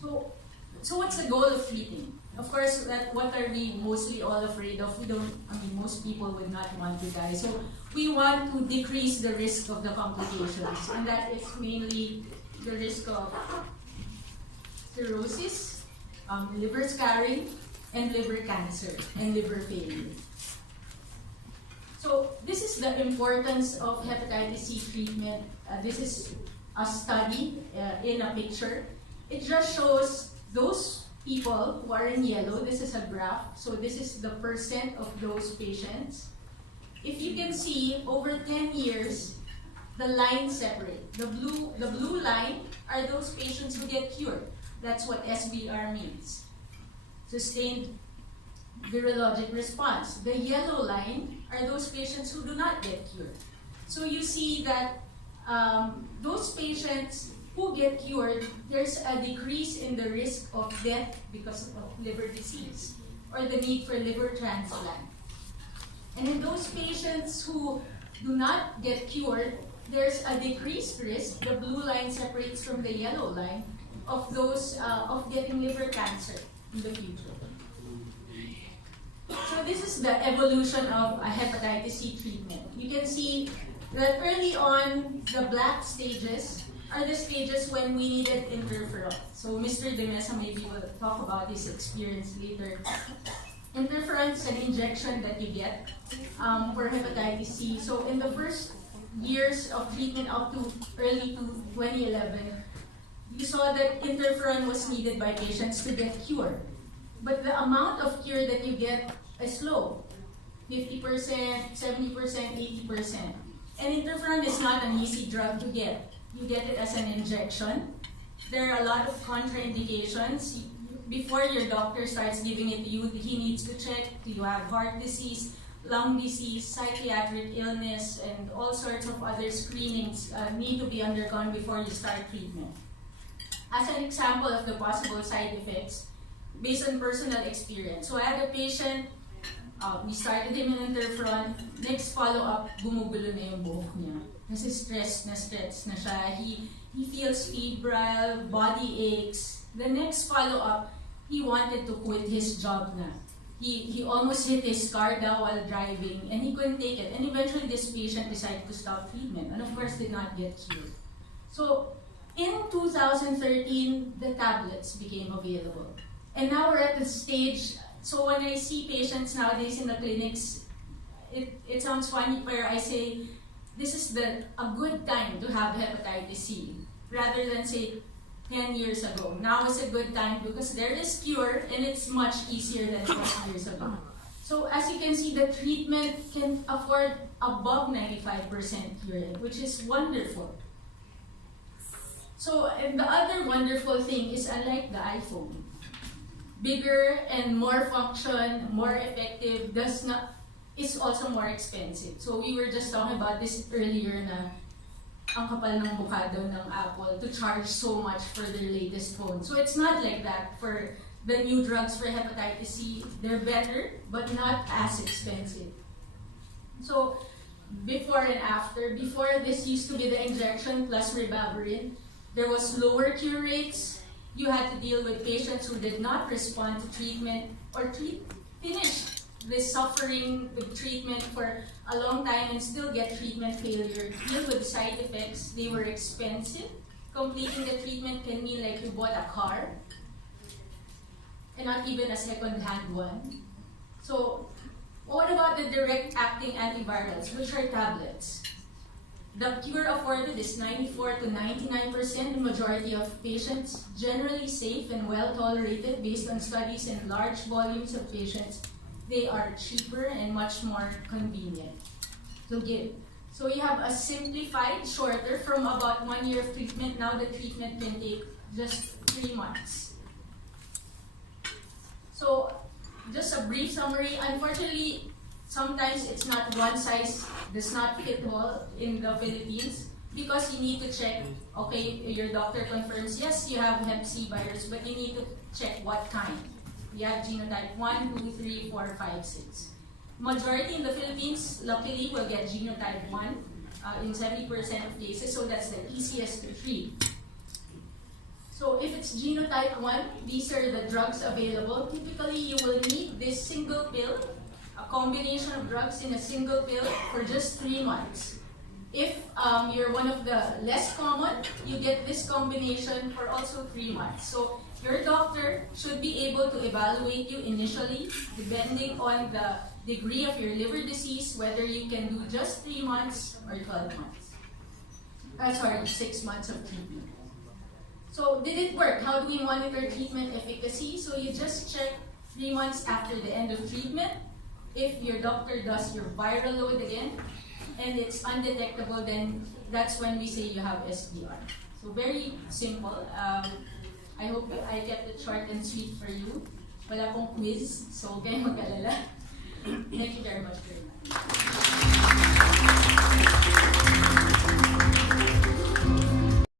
So, what's the goal of treating? Of course, what are we mostly all afraid of? Most people would not want to die. So we want to decrease the risk of the complications. And that is mainly the risk of cirrhosis, liver scarring, and liver cancer, and liver failure. So this is the importance of hepatitis C treatment. This is a study in a picture. It just shows those people who are in yellow. This is a graph. So this is the percent of those patients. If you can see, over 10 years, the lines separate. The blue line are those patients who get cured. That's what SVR means. Sustained virologic response. The yellow line are those patients who do not get cured. So you see that those patients who get cured, there's a decrease in the risk of death because of liver disease or the need for liver transplant. And in those patients who do not get cured, there's a decreased risk, the blue line separates from the yellow line, of those of getting liver cancer in the future. So this is the evolution of a hepatitis C treatment. You can see that early on, the black stages are the stages when we needed interferon. So Mr. De Mesa maybe will talk about his experience later. Interferon is an injection that you get for hepatitis C. So in the first years of treatment up to early to 2011, you saw that interferon was needed by patients to get cured. But the amount of cure that you get is low, 50%, 70%, 80%. And interferon is not an easy drug to get. You get it as an injection. There are a lot of contraindications. Before your doctor starts giving it to you, he needs to check, do you have heart disease, lung disease, psychiatric illness, and all sorts of other screenings need to be undergone before you start treatment. As an example of the possible side effects, based on personal experience. So I had a patient, we started him in interferon, next follow-up, gumugulo na yung buhok niya. Kasi stress na siya. He feels febrile, body aches. The next follow-up, he wanted to quit his job na. He almost hit his car down while driving and he couldn't take it. And eventually this patient decided to stop treatment and of course did not get cured. So in 2013, the tablets became available. And now we're at the stage, so when I see patients nowadays in the clinics, it sounds funny where I say, this is a good time to have hepatitis C, rather than say 10 years ago. Now is a good time because there is cure and it's much easier than 20 years ago. So as you can see, the treatment can afford above 95% cure, which is wonderful. So and the other wonderful thing is, unlike the iPhone, bigger and more function, more effective, is also more expensive. So we were just talking about this earlier na ang kapal ng mukha daw ng Apple to charge so much for their latest phone. So it's not like that for the new drugs for hepatitis C. They're better, but not as expensive. So before and after, before this used to be the injection plus ribavirin, there was lower cure rates. You had to deal with patients who did not respond to treatment or finish this suffering with treatment for a long time and still get treatment failure, deal with side effects. They were expensive. Completing the treatment can mean like you bought a car and not even a second-hand one. So what about the direct-acting antivirals, which are tablets? The cure afforded is 94 to 99%. The majority of patients generally safe and well tolerated based on studies in large volumes of patients. They are cheaper and much more convenient to give. So you have a simplified, shorter, from about 1 year of treatment. Now the treatment can take just 3 months. So just a brief summary. Unfortunately, sometimes it's not one size does not fit all in the Philippines because you need to check, okay, your doctor confirms, yes, you have Hep C virus, but you need to check what kind. You have genotype 1, 2, 3, 4, 5, 6. Majority in the Philippines, luckily, will get genotype 1 in 70% of cases, so that's the easiest to treat. So if it's genotype 1, these are the drugs available. Typically, you will need this single pill, a combination of drugs in a single pill for just 3 months. If you're one of the less common, you get this combination for also 3 months. So your doctor should be able to evaluate you initially, depending on the degree of your liver disease, whether you can do just 3 months or 12 months. 6 months of treatment. So did it work? How do we monitor treatment efficacy? So you just check 3 months after the end of treatment. If your doctor does your viral load again, and it's undetectable, then that's when we say you have SVR. So very simple. I hope I kept it short and sweet for you. Wala pong quiz, so huwag kayong mag-alala. Thank you very much for your time.